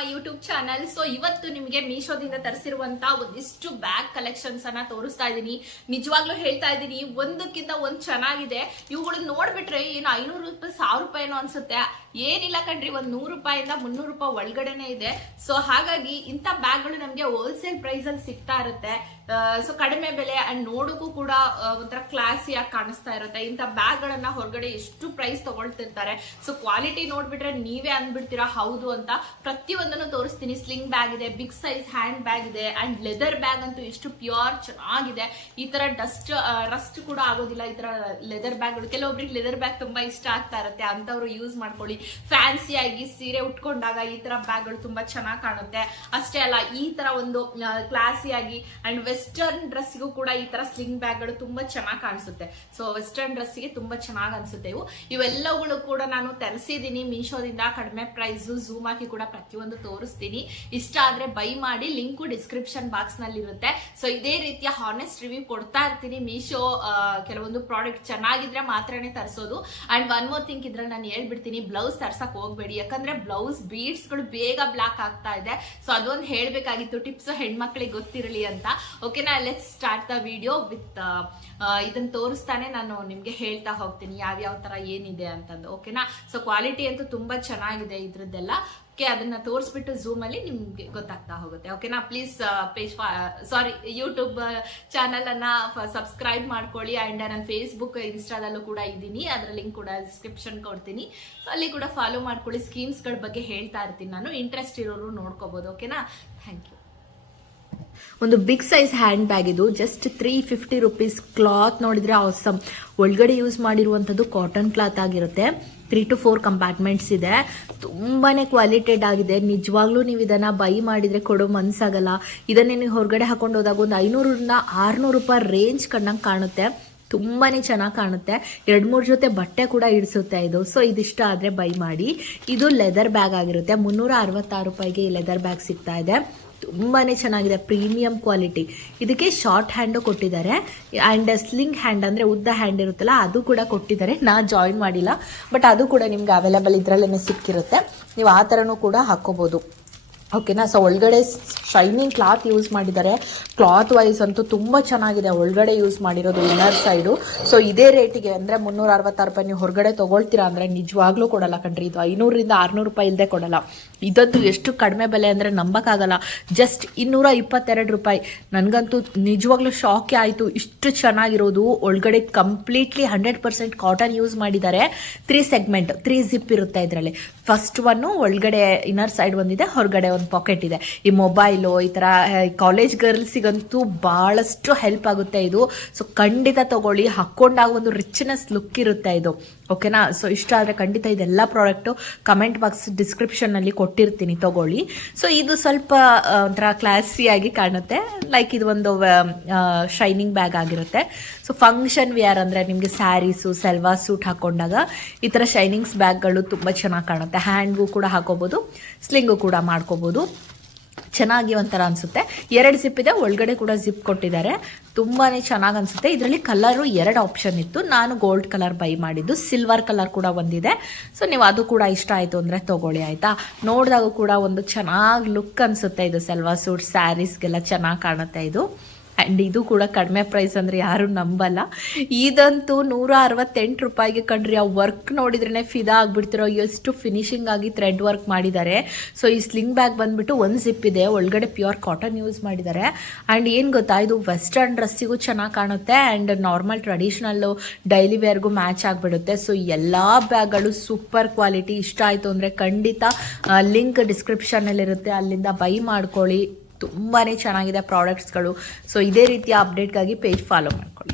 My YouTube channel so ಇವತ್ತು ನಿಮಗೆ ಮೀಶೋದಿಂದ ತರಿಸಿರುವಂತ ಒಂದಿಷ್ಟು ಬ್ಯಾಗ್ ಕಲೆಕ್ಷನ್ಸ್ ಅನ್ನ ತೋರಿಸ್ತಾ ಇದ್ದೀನಿ. ನಿಜವಾಗ್ಲೂ ಹೇಳ್ತಾ ಇದ್ದೀನಿ, ಒಂದಕ್ಕಿಂತ ಒಂದ್ ಚೆನ್ನಾಗಿದೆ. ಇವುಗಳನ್ನ ನೋಡ್ಬಿಟ್ರೆ ಏನು ಐನೂರು ರೂಪಾಯಿ, ಸಾವಿರ ರೂಪಾಯಿನೋ ಅನ್ಸುತ್ತೆ. ಏನಿಲ್ಲ ಕಣ್ರಿ, ಒಂದ್ ನೂರು ರೂಪಾಯಿಂದ ಮುನ್ನೂರು ರೂಪಾಯಿ ಒಳಗಡೆನೆ ಇದೆ. ಸೊ ಹಾಗಾಗಿ ಇಂಥ ಬ್ಯಾಗ್ಗಳು ನಮಗೆ ಹೋಲ್ಸೇಲ್ ಪ್ರೈಸ್ ಅಲ್ಲಿ ಸಿಗ್ತಾ ಇರುತ್ತೆ. ಸೊ ಕಡಿಮೆ ಬೆಲೆ ಅಂಡ್ ನೋಡೋಕ್ಕೂ ಕೂಡ ಒಂಥರ ಕ್ಲಾಸಿ ಆಗಿ ಕಾಣಿಸ್ತಾ ಇರುತ್ತೆ. ಇಂಥ ಬ್ಯಾಗ್ ಗಳನ್ನ ಹೊರಗಡೆ ಎಷ್ಟು ಪ್ರೈಸ್ ತಗೊಳ್ತಿರ್ತಾರೆ. ಸೊ ಕ್ವಾಲಿಟಿ ನೋಡ್ಬಿಟ್ರೆ ನೀವೇ ಅಂದ್ಬಿಡ್ತೀರಾ, ಹೌದು ಅಂತ. ಪ್ರತಿಯೊಂದನ್ನು ತೋರಿಸ್ತೀನಿ. ಸ್ಲಿಂಗ್ ಬ್ಯಾಗ್ ಇದೆ ಬಿಗ್ ಸೈಜ್ ಹ್ಯಾಂಡ್ ಬ್ಯಾಗ್ ಇದೆ ಅಂಡ್ ಲೆದರ್ ಬ್ಯಾಗ್ ಅಂತೂ ಎಷ್ಟು ಪ್ಯೂರ್ ಚೆನ್ನಾಗಿದೆ. ಈ ತರ ಡಸ್ಟ್ ರಸ್ಟ್ ಕೂಡ ಆಗೋದಿಲ್ಲ. ಈ ತರ ಲೆದರ್ ಬ್ಯಾಗ್ಗಳು ಕೆಲವೊಬ್ರಿಗೆ ಲೆದರ್ ಬ್ಯಾಗ್ ತುಂಬಾ ಇಷ್ಟ ಆಗ್ತಾ ಇರುತ್ತೆ. ಅಂತವ್ರು ಯೂಸ್ ಮಾಡ್ಕೊಳ್ಳಿ. ಫ್ಯಾನ್ಸಿ ಆಗಿ ಸೀರೆ ಉಟ್ಕೊಂಡಾಗ ಈ ತರ ಬ್ಯಾಗ್ಗಳು ತುಂಬಾ ಚೆನ್ನಾಗಿ ಕಾಣುತ್ತೆ. ಅಷ್ಟೇ ಅಲ್ಲ, ಈ ತರ ಒಂದು ಕ್ಲಾಸಿ ಆಗಿ ಅಂಡ್ ವೆಸ್ಟರ್ನ್ ಡ್ರೆಸ್ಗೂ ಕೂಡ ಈ ತರ ಸ್ಲಿಂಗ್ ಬ್ಯಾಗ್ಗಳು ತುಂಬಾ ಚೆನ್ನಾಗಿ ಕಾಣಿಸುತ್ತೆ. ಸೊ ವೆಸ್ಟರ್ನ್ ಡ್ರೆಸ್ಗೆ ತುಂಬಾ ಚೆನ್ನಾಗಿ ಅನ್ಸುತ್ತೆ ಇವು. ಇವೆಲ್ಲವುಗಳು ಕೂಡ ನಾನು ತರಿಸಿದೀನಿ ಮೀಶೋದಿಂದ. ಕಡಿಮೆ ಪ್ರೈಸ್ ಝೂಮ್ ಹಾಕಿ ಕೂಡ ಪ್ರತಿಯೊಂದು ತೋರಿಸ್ತೀನಿ. ಇಷ್ಟ ಆದ್ರೆ ಬೈ ಮಾಡಿ ಲಿಂಕು ಡಿಸ್ಕ್ರಿಪ್ಷನ್ ಬಾಕ್ಸ್ನಲ್ಲಿ ಇರುತ್ತೆ ಸೊ ಇದೇ ರೀತಿಯ ಹಾನೆಸ್ಟ್ ರಿವ್ಯೂ ಕೊಡ್ತಾ ಇರ್ತೀನಿ ಮೀಶೋ ಕೆಲವೊಂದು ಪ್ರಾಡಕ್ಟ್ ಚೆನ್ನಾಗಿದ್ರೆ ಮಾತ್ರನೇ ತರಿಸೋದು. ಅಂಡ್ ಒನ್ ಮೋರ್ ಥಿಂಗ್ ಇದ್ರೆ ನಾನು ಹೇಳ್ಬಿಡ್ತೀನಿ ಬ್ಲೌಸ್ ತರ್ಸಕ್ ಹೋಗ್ಬೇಡಿ. ಯಾಕಂದ್ರೆ ಬ್ಲೌಸ್ ಬೀಡ್ಸ್ಗಳು ಬೇಗ ಬ್ಲಾಕ್ ಆಗ್ತಾ ಇದೆ. ಸೊ ಅದೊಂದು ಹೇಳ್ಬೇಕಾಗಿತ್ತು. ಟಿಪ್ಸ್ ಹೆಣ್ಮಕ್ಳಿಗೆ ಗೊತ್ತಿರಲಿ ಅಂತ. ಓಕೆನಾ let start the video with ಇದನ್ನ ತೋರಿಸ್ತಾನೆ ನಾನು ನಿಮ್ಗೆ ಹೇಳ್ತಾ ಹೋಗ್ತೀನಿ. ಯಾವ್ಯಾವ ತರ ಏನಿದೆ ಅಂತಂದು. ಓಕೆನಾ ಸೊ ಕ್ವಾಲಿಟಿ ಅಂತೂ ತುಂಬಾ ಚೆನ್ನಾಗಿದೆ ಇದ್ರದ್ದೆಲ್ಲ. ಓಕೆ, ಅದನ್ನ ತೋರಿಸ್ಬಿಟ್ಟು ಝೂಮ್ ಅಲ್ಲಿ ನಿಮ್ಗೆ ಗೊತ್ತಾಗ್ತಾ ಹೋಗುತ್ತೆ. ಓಕೆನಾ please page sorry YouTube channel ಅನ್ನ ಸಬ್ಸ್ಕ್ರೈಬ್ ಮಾಡ್ಕೊಳ್ಳಿ. ಅಂಡ್ ನಾನು ಫೇಸ್ಬುಕ್ ಇನ್ಸ್ಟಾದಲ್ಲೂ ಕೂಡ ಇದ್ದೀನಿ. ಅದರ ಲಿಂಕ್ ಕೂಡ ಡಿಸ್ಕ್ರಿಪ್ಷನ್ ಕೊಡ್ತೀನಿ. ಸೊ ಅಲ್ಲಿ ಕೂಡ ಫಾಲೋ ಮಾಡ್ಕೊಳ್ಳಿ. ಸ್ಕೀಮ್ಸ್ಗಳ ಬಗ್ಗೆ ಹೇಳ್ತಾ ಇರ್ತೀನಿ ನಾನು. ಇಂಟ್ರೆಸ್ಟ್ ಇರೋರು ನೋಡ್ಕೋಬಹುದು ಓಕೆನಾ ಥ್ಯಾಂಕ್ ಯು ಒಂದು ಬಿಗ್ ಸೈಜ್ ಹ್ಯಾಂಡ್ ಬ್ಯಾಗ್ ಇದು. Just three fifty rupees cloth ನೋಡಿದ್ರೆ ಅವಸಮ್ ಒಳಗಡೆ ಯೂಸ್ ಮಾಡಿರುವಂಥದ್ದು ಕಾಟನ್ ಕ್ಲಾತ್ ಆಗಿರುತ್ತೆ. ತ್ರೀ ಟು ಫೋರ್ ಕಂಪಾರ್ಟ್ಮೆಂಟ್ಸ್ ಇದೆ. ತುಂಬಾ ಕ್ವಾಲಿಟೆಡ್ ಆಗಿದೆ. ನಿಜವಾಗ್ಲೂ ನೀವು ಇದನ್ನ ಬೈ ಮಾಡಿದ್ರೆ ಕೊಡೋ ಮನ್ಸಾಗಲ್ಲ. ಇದನ್ನೇ ನೀವು ಹೊರಗಡೆ ಹಾಕೊಂಡು ಹೋದಾಗ ಒಂದು ಐನೂರರಿಂದ ಆರ್ನೂರು ರೂಪಾಯಿ ರೇಂಜ್ ಕಂಡಂಗೆ ಕಾಣುತ್ತೆ. ತುಂಬಾ ಚೆನ್ನಾಗಿ ಕಾಣುತ್ತೆ. ಎರಡು ಮೂರು ಜೊತೆ ಬಟ್ಟೆ ಕೂಡ ಇಡಿಸುತ್ತೆ ಇದು. ಸೊ ಇದಿಷ್ಟ ಆದರೆ ಬೈ ಮಾಡಿ. ಇದು ಲೆದರ್ ಬ್ಯಾಗ್ ಆಗಿರುತ್ತೆ. ಮುನ್ನೂರ ಅರವತ್ತಾರು ರೂಪಾಯಿಗೆ ಈ ಲೆದರ್ ಬ್ಯಾಗ್ ಸಿಗ್ತಾ ಇದೆ. ತುಂಬಾನೇ ಚೆನ್ನಾಗಿದೆ ಪ್ರೀಮಿಯಂ ಕ್ವಾಲಿಟಿ ಇದಕ್ಕೆ ಶಾರ್ಟ್ ಹ್ಯಾಂಡು ಕೊಟ್ಟಿದ್ದಾರೆ. ಆ್ಯಂಡ್ ಸ್ಲಿಂಗ್ ಹ್ಯಾಂಡ್ ಅಂದರೆ ಉದ್ದ ಹ್ಯಾಂಡ್ ಇರುತ್ತಲ್ಲ, ಅದು ಕೂಡ ಕೊಟ್ಟಿದ್ದಾರೆ. ನಾ ಜಾಯಿನ್ ಮಾಡಿಲ್ಲ ಬಟ್ ಅದು ಕೂಡ ನಿಮ್ಗೆ ಅವೈಲೇಬಲ್ ಇದರಲ್ಲೇ ಸಿಕ್ಕಿರುತ್ತೆ. ನೀವು ಆ ಥರನೂ ಕೂಡ ಹಾಕೋಬೋದು. ಓಕೆನಾ ಸೊ ಒಳಗಡೆ ಶೈನಿಂಗ್ ಕ್ಲಾತ್ ಯೂಸ್ ಮಾಡಿದ್ದಾರೆ. ಕ್ಲಾತ್ ವೈಸ್ ಅಂತೂ ತುಂಬ ಚೆನ್ನಾಗಿದೆ. ಒಳಗಡೆ ಯೂಸ್ ಮಾಡಿರೋದು ಇನ್ನರ್ ಸೈಡು ಸೊ ಇದೇ ರೇಟಿಗೆ ಅಂದರೆ ಮುನ್ನೂರ ಅರವತ್ತಾರು ರೂಪಾಯಿ ನೀವು ಹೊರಗಡೆ ತೊಗೊಳ್ತೀರಾ ಅಂದರೆ ನಿಜವಾಗ್ಲೂ ಕೊಡಲ್ಲ ಕಣ್ರಿ. ಇದು ಐನೂರರಿಂದ ಆರುನೂರು ರೂಪಾಯಿ ಇಲ್ಲದೆ ಕೊಡಲ್ಲ. ಇದಂತೂ ಎಷ್ಟು ಕಡಿಮೆ ಬೆಲೆ ಅಂದರೆ ನಂಬಕ್ಕಾಗಲ್ಲ. ಜಸ್ಟ್ ಇನ್ನೂರ ಇಪ್ಪತ್ತೆರಡು ರೂಪಾಯಿ. ನನಗಂತೂ ನಿಜವಾಗ್ಲೂ ಶಾಕೆ ಆಯಿತು. ಇಷ್ಟು ಚೆನ್ನಾಗಿರೋದು. ಒಳಗಡೆ completely hundred percent cotton use ಮಾಡಿದ್ದಾರೆ. ತ್ರೀ ಸೆಗ್ಮೆಂಟ್ ತ್ರೀ ಜಿಪ್ ಇರುತ್ತೆ ಇದರಲ್ಲಿ. ಫಸ್ಟ್ ಒನ್ನು ಒಳಗಡೆ ಇನ್ನರ್ ಸೈಡ್ ಒಂದಿದೆ ಹೊರಗಡೆ ಪಾಕೆಟ್ ಇದೆ. ಈ ಮೊಬೈಲು ಈ ಥರ ಕಾಲೇಜ್ ಗರ್ಲ್ಸಿಗಂತೂ ಭಾಳಷ್ಟು ಹೆಲ್ಪ್ ಆಗುತ್ತೆ ಇದು. ಸೊ ಖಂಡಿತ ತಗೊಳ್ಳಿ. ಹಾಕ್ಕೊಂಡಾಗ ಒಂದು ರಿಚ್ನೆಸ್ ಲುಕ್ ಇರುತ್ತೆ ಇದು. ಓಕೆನಾ ಸೊ ಇಷ್ಟ ಆದರೆ ಖಂಡಿತ ಇದೆಲ್ಲ ಪ್ರಾಡಕ್ಟು ಕಮೆಂಟ್ ಬಾಕ್ಸ್ ಡಿಸ್ಕ್ರಿಪ್ಷನ್ನಲ್ಲಿ ಕೊಟ್ಟಿರ್ತೀನಿ. ತಗೊಳ್ಳಿ. ಸೊ ಇದು ಸ್ವಲ್ಪ ಒಂಥರ ಕ್ಲಾಸಿಯಾಗಿ ಕಾಣುತ್ತೆ. ಲೈಕ್ ಇದು ಒಂದು ಶೈನಿಂಗ್ ಬ್ಯಾಗ್ ಆಗಿರುತ್ತೆ. ಸೊ ಫಂಕ್ಷನ್ ವೇರ್ ಅಂದರೆ ನಿಮಗೆ ಸ್ಯಾರೀಸು ಸೆಲ್ವಾ ಸೂಟ್ ಹಾಕೊಂಡಾಗ ಈ ಥರ ಶೈನಿಂಗ್ಸ್ ಬ್ಯಾಗ್ಗಳು ತುಂಬ ಚೆನ್ನಾಗಿ ಕಾಣುತ್ತೆ. ಹ್ಯಾಂಡ್ಗೂ ಕೂಡ ಹಾಕೋಬೋದು ಸ್ಲಿಂಗು ಕೂಡ ಮಾಡ್ಕೋಬೋದು. ಚೆನ್ನಾಗಿ ಒಂಥರ ಅನಿಸುತ್ತೆ. ಎರಡು ಜಿಪ್ ಇದೆ, ಒಳಗಡೆ ಕೂಡ ಜಿಪ್ ಕೊಟ್ಟಿದ್ದಾರೆ. ತುಂಬಾ ಚೆನ್ನಾಗಿ ಅನಿಸುತ್ತೆ. ಇದರಲ್ಲಿ ಕಲರು ಎರಡು ಆಪ್ಷನ್ ಇತ್ತು. ನಾನು ಗೋಲ್ಡ್ ಕಲರ್ ಬೈ ಮಾಡಿದ್ದು ಸಿಲ್ವರ್ ಕಲರ್ ಕೂಡ ಒಂದಿದೆ. ಸೊ ನೀವು ಅದು ಕೂಡ ಇಷ್ಟ ಆಯಿತು ಅಂದರೆ ತೊಗೊಳ್ಳಿ, ಆಯಿತಾ? ನೋಡಿದಾಗ ಕೂಡ ಒಂದು ಚೆನ್ನಾಗಿ ಲುಕ್ ಅನಿಸುತ್ತೆ ಇದು ಸೆಲ್ವಾ ಸೂಟ್ ಸ್ಯಾರೀಸ್ಗೆಲ್ಲ ಚೆನ್ನಾಗಿ ಕಾಣುತ್ತೆ ಇದು. ಆ್ಯಂಡ್ ಇದು ಕೂಡ ಕಡಿಮೆ ಪ್ರೈಸ್ ಅಂದರೆ ಯಾರು ನಂಬಲ್ಲ. ಇದಂತೂ ನೂರ ಅರವತ್ತೆಂಟು ರೂಪಾಯಿಗೆ ಕಂಡ್ರಿ, ಆ ವರ್ಕ್ ನೋಡಿದ್ರೇ ಫಿದಾ ಆಗಿಬಿಡ್ತಿರೋ, ಎಷ್ಟು ಫಿನಿಶಿಂಗ್ ಆಗಿ ಥ್ರೆಡ್ ವರ್ಕ್ ಮಾಡಿದ್ದಾರೆ. ಸೊ ಈ ಸ್ಲಿಂಗ್ ಬ್ಯಾಗ್ ಬಂದುಬಿಟ್ಟು ಒಂದು ಜಿಪ್ ಇದೆ, ಒಳಗಡೆ ಪ್ಯೂರ್ ಕಾಟನ್ ಯೂಸ್ ಮಾಡಿದ್ದಾರೆ. ಆ್ಯಂಡ್ ಏನು ಗೊತ್ತಾ, ಇದು ವೆಸ್ಟರ್ನ್ ಡ್ರೆಸ್ಸಿಗೂ ಚೆನ್ನಾಗಿ ಕಾಣುತ್ತೆ ಆ್ಯಂಡ್ ನಾರ್ಮಲ್ ಟ್ರೆಡಿಷ್ನಲ್ಲು ಡೈಲಿ ವೇರ್ಗೂ ಮ್ಯಾಚ್ ಆಗಿಬಿಡುತ್ತೆ. ಸೊ ಎಲ್ಲ ಬ್ಯಾಗ್ಗಳು ಸೂಪರ್ ಕ್ವಾಲಿಟಿ ಇಷ್ಟ ಆಯಿತು ಅಂದರೆ ಖಂಡಿತ ಲಿಂಕ್ ಡಿಸ್ಕ್ರಿಪ್ಷನಲ್ಲಿರುತ್ತೆ ಅಲ್ಲಿಂದ ಬೈ ಮಾಡ್ಕೊಳ್ಳಿ. ತುಂಬಾ ಚೆನ್ನಾಗಿದೆ ಪ್ರಾಡಕ್ಟ್ಸ್ಗಳು ಸೊ ಇದೇ ರೀತಿಯ ಅಪ್ಡೇಟ್ಗಾಗಿ ಪೇಜ್ ಫಾಲೋ ಮಾಡ್ಕೊಳ್ಳಿ.